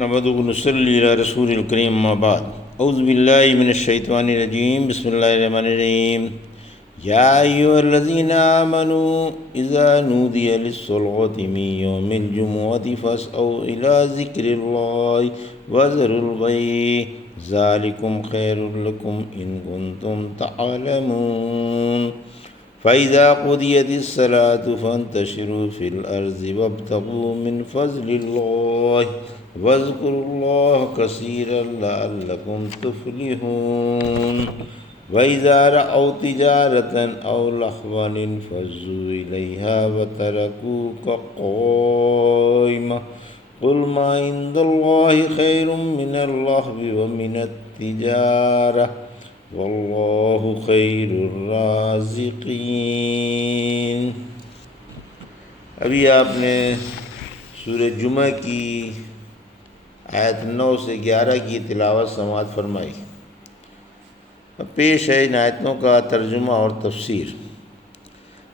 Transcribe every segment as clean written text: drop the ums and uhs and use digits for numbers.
نحمده ونصلي على رسول الكريم ما بعد اعوذ بالله من الشيطان الرجيم بسم الله الرحمن الرحيم يا أيها الذين آمنوا إذا نودي للصلاة من يوم الجمعة فاسعوا إلى ذكر الله وذروا البيع ذلكم خير لكم إن كنتم تعلمون فإذا قضيت الصلاة فانتشروا في الأرض وابتغوا من فضل الله واذكروا الله كثيرا لعلكم تفلحون وإذا رأوا تجارة أو لهوا انفضوا إليها وتركوك قائما قل ما عند الله خير من اللهو ومن التجارة واللہ خیر الرازقین۔ ابھی آپ نے سورہ جمعہ کی آیت 9 سے 11 کی تلاوت سماعت فرمائی۔ اب پیش ہے ان آیتوں کا ترجمہ اور تفسیر۔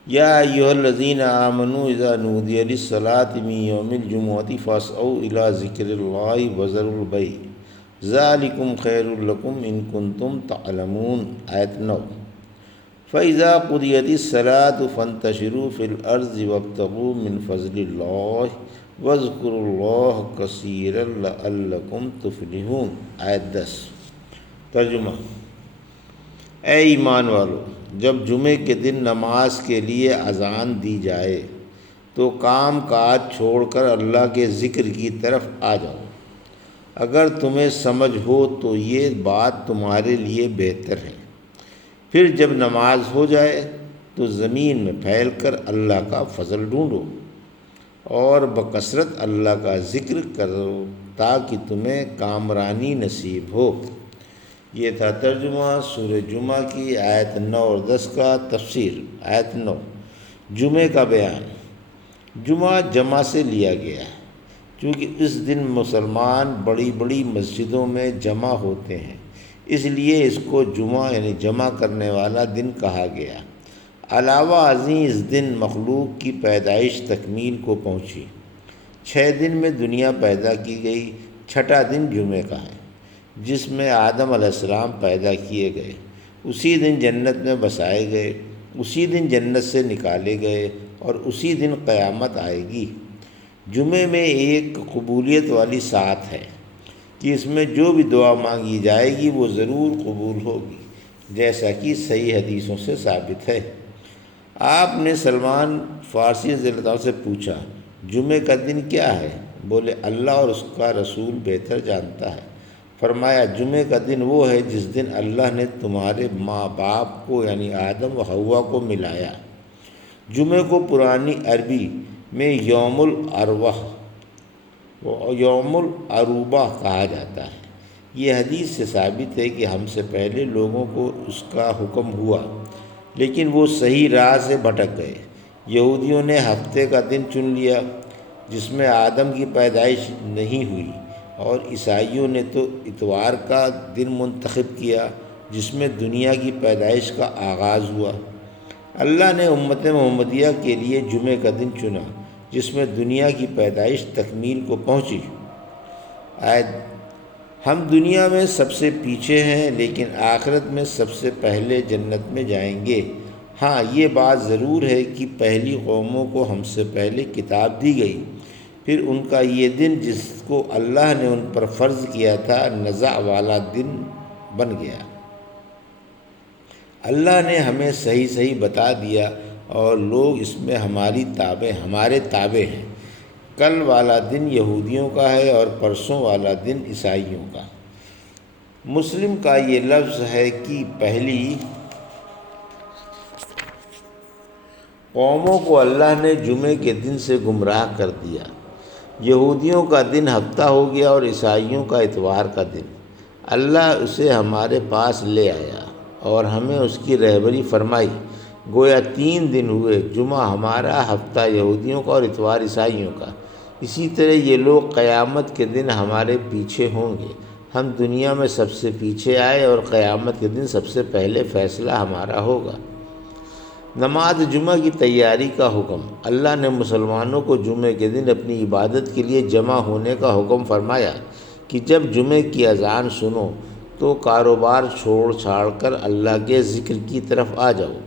یا ایھا الذین آمنوا اذا نودی للصلاۃ من یوم الجمعۃ فاسعوا الی ذکر اللہ وذروا البیع ذالکم خیر لکم ان کنتم تعلمون۔ آیت 9۔ فإذا قضیت الصلاۃ فانتشروا فی الارض وابتغوا من فضل اللہ واذکروا اللہ کثیرا لعلکم تفلحون۔ آیت 10۔ ترجمہ۔ اے ایمان والو، جب جمعے کے دن نماز کے لیے اذان دی جائے تو کام کاج چھوڑ کر اللہ کے ذکر کی طرف آ جاؤ۔ اگر تمہیں سمجھ ہو تو یہ بات تمہارے لیے بہتر ہے۔ پھر جب نماز ہو جائے تو زمین میں پھیل کر اللہ کا فضل ڈھونڈو اور بکثرت اللہ کا ذکر کرو تاکہ تمہیں کامرانی نصیب ہو۔ یہ تھا ترجمہ سورہ جمعہ کی آیت 9 اور 10 کا۔ تفسیر۔ آیت 9۔ جمعے کا بیان۔ جمعہ جمع سے لیا گیا ہے کیونکہ اس دن مسلمان بڑی بڑی مسجدوں میں جمع ہوتے ہیں، اس لیے اس کو جمعہ یعنی جمع کرنے والا دن کہا گیا۔ علاوہ ازیں اس دن مخلوق کی پیدائش تکمیل کو پہنچی۔ 6 دن میں دنیا پیدا کی گئی، چھٹا دن جمعے کا ہے جس میں آدم علیہ السلام پیدا کیے گئے، اسی دن جنت میں بسائے گئے، اسی دن جنت سے نکالے گئے اور اسی دن قیامت آئے گی۔ جمعے میں ایک قبولیت والی ساتھ ہے کہ اس میں جو بھی دعا مانگی جائے گی وہ ضرور قبول ہوگی، جیسا کہ صحیح حدیثوں سے ثابت ہے۔ آپ نے سلمان فارسی رضی اللہ عنہ سے پوچھا، جمعے کا دن کیا ہے؟ بولے اللہ اور اس کا رسول بہتر جانتا ہے۔ فرمایا جمعے کا دن وہ ہے جس دن اللہ نے تمہارے ماں باپ کو یعنی آدم و حوا کو ملایا۔ جمعے کو پرانی عربی میں یوم العروہ یوم العروبہ کہا جاتا ہے۔ یہ حدیث سے ثابت ہے کہ ہم سے پہلے لوگوں کو اس کا حکم ہوا لیکن وہ صحیح راہ سے بھٹک گئے۔ یہودیوں نے ہفتے کا دن چن لیا جس میں آدم کی پیدائش نہیں ہوئی، اور عیسائیوں نے تو اتوار کا دن منتخب کیا جس میں دنیا کی پیدائش کا آغاز ہوا۔ اللہ نے امت محمدیہ کے لیے جمعے کا دن چنا جس میں دنیا کی پیدائش تکمیل کو پہنچی۔ ہم دنیا میں سب سے پیچھے ہیں لیکن آخرت میں سب سے پہلے جنت میں جائیں گے۔ ہاں یہ بات ضرور ہے کہ پہلی قوموں کو ہم سے پہلے کتاب دی گئی، پھر ان کا یہ دن جس کو اللہ نے ان پر فرض کیا تھا نزع والا دن بن گیا۔ اللہ نے ہمیں صحیح بتا دیا اور لوگ اس میں ہمارے تابع ہیں۔ کل والا دن یہودیوں کا ہے اور پرسوں والا دن عیسائیوں کا۔ مسلم کا یہ لفظ ہے کہ پہلی قوموں کو اللہ نے جمعے کے دن سے گمراہ کر دیا۔ یہودیوں کا دن ہفتہ ہو گیا اور عیسائیوں کا اتوار کا دن۔ اللہ اسے ہمارے پاس لے آیا اور ہمیں اس کی رہبری فرمائی۔ گویا 3 دن ہوئے، جمعہ ہمارا، ہفتہ یہودیوں کا اور اتوار عیسائیوں کا۔ اسی طرح یہ لوگ قیامت کے دن ہمارے پیچھے ہوں گے۔ ہم دنیا میں سب سے پیچھے آئے اور قیامت کے دن سب سے پہلے فیصلہ ہمارا ہوگا۔ نماز جمعہ کی تیاری کا حکم۔ اللہ نے مسلمانوں کو جمعے کے دن اپنی عبادت کے لیے جمع ہونے کا حکم فرمایا کہ جب جمعے کی اذان سنو تو کاروبار چھوڑ چھاڑ کر اللہ کے ذکر کی طرف آ جاؤ۔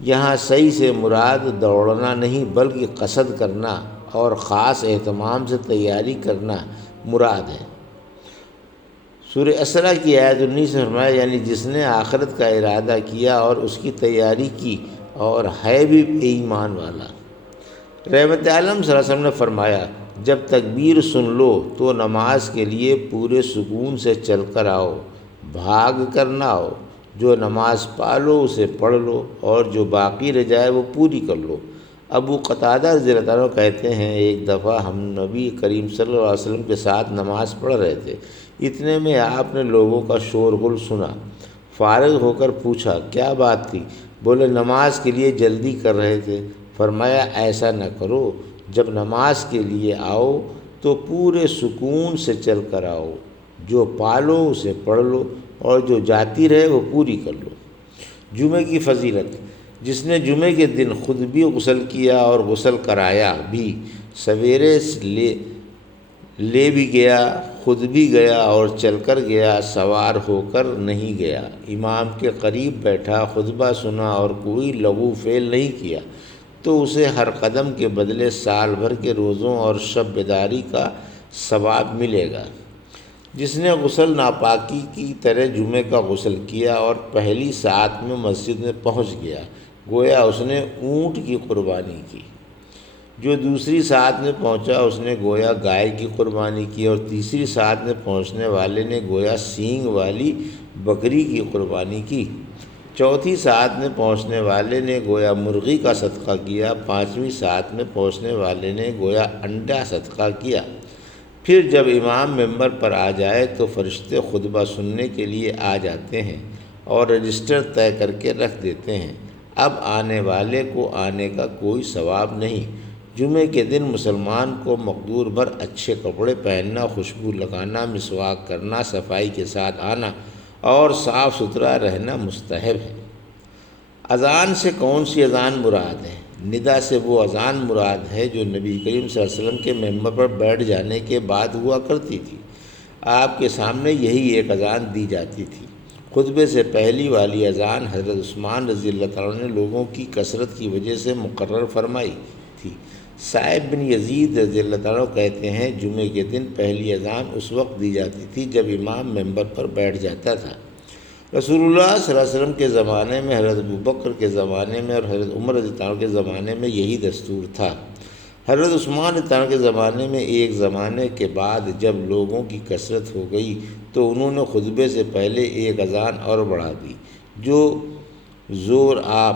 یہاں صحیح سے مراد دوڑنا نہیں بلکہ قصد کرنا اور خاص اہتمام سے تیاری کرنا مراد ہے۔ سورہ اسراء کی آیت 19 سے فرمایا یعنی جس نے آخرت کا ارادہ کیا اور اس کی تیاری کی اور ہے بھی ایمان والا۔ رحمت عالم صلی اللہ علیہ وسلم نے فرمایا جب تکبیر سن لو تو نماز کے لیے پورے سکون سے چل کر آؤ، بھاگ کر نہ آؤ۔ جو نماز پالو اسے پڑھ لو اور جو باقی رہ جائے وہ پوری کر لو۔ ابو قتادہ رضی اللہ عنہ کہتے ہیں ایک دفعہ ہم نبی کریم صلی اللہ علیہ وسلم کے ساتھ نماز پڑھ رہے تھے، اتنے میں آپ نے لوگوں کا شور غل سنا، فارغ ہو کر پوچھا کیا بات تھی؟ بولے نماز کے لیے جلدی کر رہے تھے۔ فرمایا ایسا نہ کرو، جب نماز کے لیے آؤ تو پورے سکون سے چل کر آؤ، جو پالو اسے پڑھ لو اور جو جاتی رہے وہ پوری کر لو۔ جمعے کی فضیلت، جس نے جمعے کے دن خود بھی غسل کیا اور غسل کرایا بھی، سویرے لے بھی گیا، خود بھی گیا اور چل کر گیا، سوار ہو کر نہیں گیا، امام کے قریب بیٹھا، خطبہ سنا اور کوئی لغو فعل نہیں کیا تو اسے ہر قدم کے بدلے سال بھر کے روزوں اور شب بیداری کا ثواب ملے گا۔ جس نے غسل ناپاکی کی طرح جمعے کا غسل کیا اور پہلی ساعت میں مسجد میں پہنچ گیا، گویا اس نے اونٹ کی قربانی کی۔ جو دوسری ساعت میں پہنچا اس نے گویا گائے کی قربانی کی، اور تیسری ساعت میں پہنچنے والے نے گویا سینگ والی بکری کی قربانی کی۔ چوتھی ساعت میں پہنچنے والے نے گویا مرغی کا صدقہ کیا، پانچویں ساعت میں پہنچنے والے نے گویا انڈا صدقہ کیا۔ پھر جب امام ممبر پر آ جائے تو فرشتے خطبہ سننے کے لیے آ جاتے ہیں اور رجسٹر طے کر کے رکھ دیتے ہیں۔ اب آنے والے کو آنے کا کوئی ثواب نہیں۔ جمعے کے دن مسلمان کو مقدور بھر اچھے کپڑے پہننا، خوشبو لگانا، مسواک کرنا، صفائی کے ساتھ آنا اور صاف ستھرا رہنا مستحب ہے۔ اذان سے کون سی اذان مراد ہے؟ ندا سے وہ اذان مراد ہے جو نبی کریم صلی اللہ علیہ وسلم کے ممبر پر بیٹھ جانے کے بعد ہوا کرتی تھی۔ آپ کے سامنے یہی ایک اذان دی جاتی تھی۔ خطبے سے پہلی والی اذان حضرت عثمان رضی اللہ تعالیٰ نے لوگوں کی کثرت کی وجہ سے مقرر فرمائی تھی۔ صائب بن یزید رضی اللہ تعالیٰ کہتے ہیں جمعے کے دن پہلی اذان اس وقت دی جاتی تھی جب امام ممبر پر بیٹھ جاتا تھا۔ رسول اللہ صلی اللہ علیہ وسلم کے زمانے میں، حضرت ابوبکر کے زمانے میں اور حضرت عمر رضی اللہ عنہ کے زمانے میں یہی دستور تھا۔ حضرت عثمان رضی اللہ عنہ کے زمانے میں ایک زمانے کے بعد جب لوگوں کی کثرت ہو گئی تو انہوں نے خطبے سے پہلے ایک اذان اور بڑھا دی جو زورآ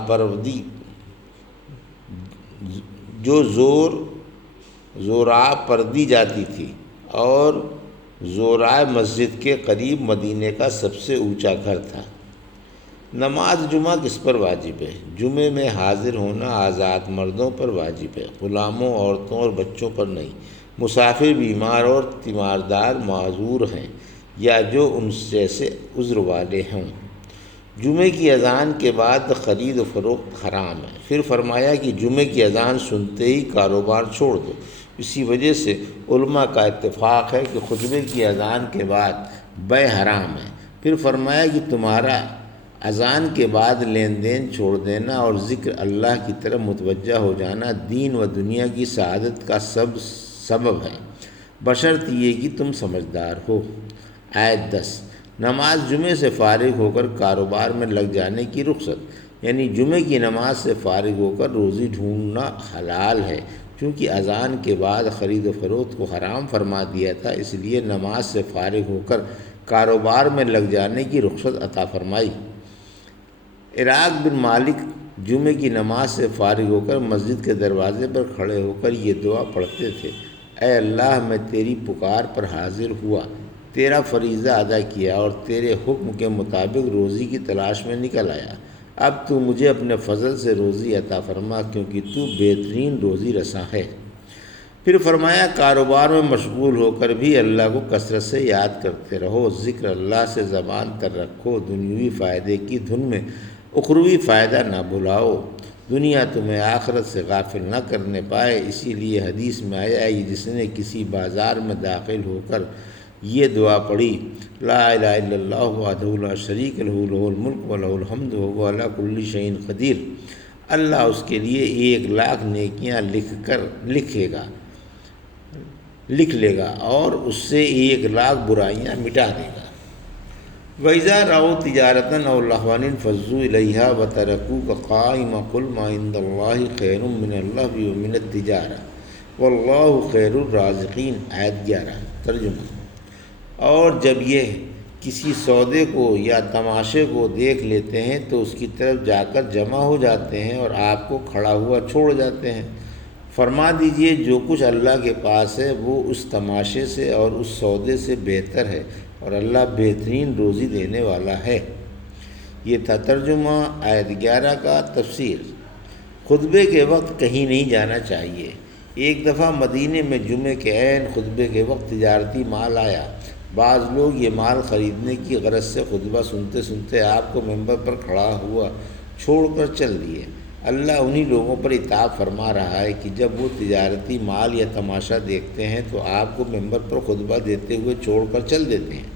پر دی جاتی تھی اور زورائے مسجد کے قریب مدینے کا سب سے اونچا گھر تھا۔ نماز جمعہ کس پر واجب ہے؟ جمعے میں حاضر ہونا آزاد مردوں پر واجب ہے، غلاموں، عورتوں اور بچوں پر نہیں۔ مسافر، بیمار اور تیماردار معذور ہیں یا جو ان جیسے عذر والے ہوں۔ جمعے کی اذان کے بعد خرید و فروخت حرام ہے۔ پھر فرمایا کہ جمعے کی اذان سنتے ہی کاروبار چھوڑ دو۔ اسی وجہ سے علماء کا اتفاق ہے کہ خطبے کی اذان کے بعد بیع حرام ہے۔ پھر فرمایا کہ تمہارا اذان کے بعد لین دین چھوڑ دینا اور ذکر اللہ کی طرف متوجہ ہو جانا دین و دنیا کی سعادت کا سبب ہے، بشرط یہ کہ تم سمجھدار ہو۔ آیت 10، نماز جمعے سے فارغ ہو کر کاروبار میں لگ جانے کی رخصت، یعنی جمعے کی نماز سے فارغ ہو کر روزی ڈھونڈنا حلال ہے۔ چونکہ اذان کے بعد خرید و فروخت کو حرام فرما دیا تھا، اس لیے نماز سے فارغ ہو کر کاروبار میں لگ جانے کی رخصت عطا فرمائی۔ عراق بن مالک جمعے کی نماز سے فارغ ہو کر مسجد کے دروازے پر کھڑے ہو کر یہ دعا پڑھتے تھے، اے اللہ میں تیری پکار پر حاضر ہوا، تیرا فریضہ ادا کیا اور تیرے حکم کے مطابق روزی کی تلاش میں نکل آیا۔ اب تو مجھے اپنے فضل سے روزی عطا فرما کیونکہ تو بہترین روزی رساں ہے۔ پھر فرمایا کاروبار میں مشغول ہو کر بھی اللہ کو کثرت سے یاد کرتے رہو، ذکر اللہ سے زبان تر رکھو، دنیوی فائدے کی دھن میں اخروی فائدہ نہ بھلاؤ۔ دنیا تمہیں آخرت سے غافل نہ کرنے پائے۔ اسی لیے حدیث میں آیا ہے جس نے کسی بازار میں داخل ہو کر یہ دعا پڑھی، لا الہ الا اللہ وحدہ لا شریک لہ لہ الملک و لہ الحمد وہو علی کل شیء قدیر، اللہ اس کے لیے 1,00,000 نیکیاں لکھ لے گا اور اس سے 1,00,000 برائیاں مٹا دے گا۔ وَإِذَا رَأَوْا تِجَارَةً أَوْ لَهْوًا انفَضُّوا إِلَيْهَا وَتَرَكُوكَ قَائِمًا قُلْ مَا عِندَ اللَّهِ خَيْرٌ مِّنَ اللَّهْوِ وَمِنَ التِّجَارَةِ وَاللَّهُ خَيْرُ الرَّازِقِينَ۔ آیت 11 ترجمہ۔ اور جب یہ کسی سودے کو یا تماشے کو دیکھ لیتے ہیں تو اس کی طرف جا کر جمع ہو جاتے ہیں اور آپ کو کھڑا ہوا چھوڑ جاتے ہیں۔ فرما دیجئے جو کچھ اللہ کے پاس ہے وہ اس تماشے سے اور اس سودے سے بہتر ہے، اور اللہ بہترین روزی دینے والا ہے۔ یہ تھا ترجمہ آیت 11 کا۔ تفسیر۔ خطبے کے وقت کہیں نہیں جانا چاہیے۔ ایک دفعہ مدینے میں جمعے کے عین خطبے کے وقت تجارتی مال آیا۔ بعض لوگ یہ مال خریدنے کی غرض سے خطبہ سنتے سنتے آپ کو ممبر پر کھڑا ہوا چھوڑ کر چل دیے۔ اللہ انہی لوگوں پر عتاب فرما رہا ہے کہ جب وہ تجارتی مال یا تماشا دیکھتے ہیں تو آپ کو ممبر پر خطبہ دیتے ہوئے چھوڑ کر چل دیتے ہیں۔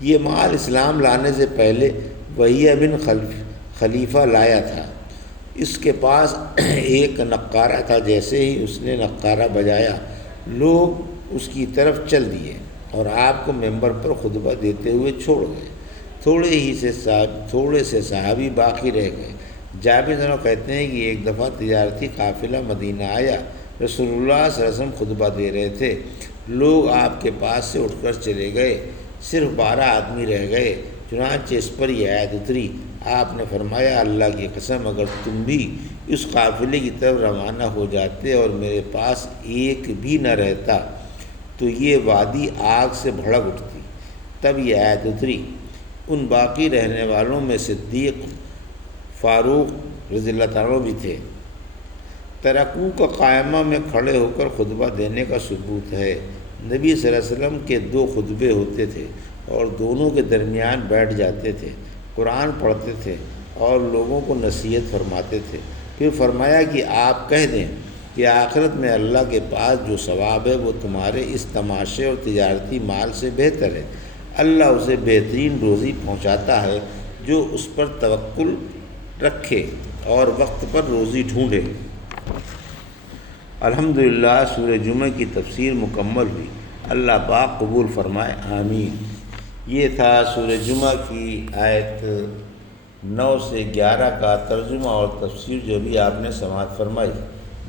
یہ مال اسلام لانے سے پہلے وہیہ بن خلیفہ لایا تھا۔ اس کے پاس ایک نقارہ تھا، جیسے ہی اس نے نقارہ بجایا لوگ اس کی طرف چل دیے اور آپ کو ممبر پر خطبہ دیتے ہوئے چھوڑ گئے۔ تھوڑے سے صحابی باقی رہ گئے۔ جابر بن عبداللہ کہتے ہیں کہ ایک دفعہ تجارتی قافلہ مدینہ آیا۔ رسول اللہ صلی اللہ علیہ وسلم خطبہ دے رہے تھے، لوگ آپ کے پاس سے اٹھ کر چلے گئے، صرف 12 آدمی رہ گئے۔ چنانچہ اس پر یہ آیت اتری۔ آپ نے فرمایا، اللہ کی قسم اگر تم بھی اس قافلے کی طرف روانہ ہو جاتے اور میرے پاس ایک بھی نہ رہتا تو یہ وادی آگ سے بھڑک اٹھتی۔ تب یہ آیت اتری۔ ان باقی رہنے والوں میں صدیق، فاروق رضی اللہ تعالیٰ بھی تھے۔ ترکو کا قائمہ میں کھڑے ہو کر خطبہ دینے کا ثبوت ہے۔ نبی صلی اللہ علیہ وسلم کے 2 خطبے ہوتے تھے اور دونوں کے درمیان بیٹھ جاتے تھے، قرآن پڑھتے تھے اور لوگوں کو نصیحت فرماتے تھے۔ پھر فرمایا کہ آپ کہہ دیں کہ آخرت میں اللہ کے پاس جو ثواب ہے وہ تمہارے اس تماشے اور تجارتی مال سے بہتر ہے۔ اللہ اسے بہترین روزی پہنچاتا ہے جو اس پر توکل رکھے اور وقت پر روزی ڈھونڈے۔ الحمدللہ سورہ جمعہ کی تفسیر مکمل ہوئی۔ اللہ پاک قبول فرمائے، آمین۔ یہ تھا سورہ جمعہ کی آیت 9 سے 11 کا ترجمہ اور تفسیر جو بھی آپ نے سماعت فرمائی۔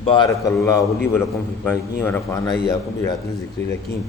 بارک اللہ لی و لکم فی القرآن و نفعنی وایاکم بآیات الذکر الحکیم۔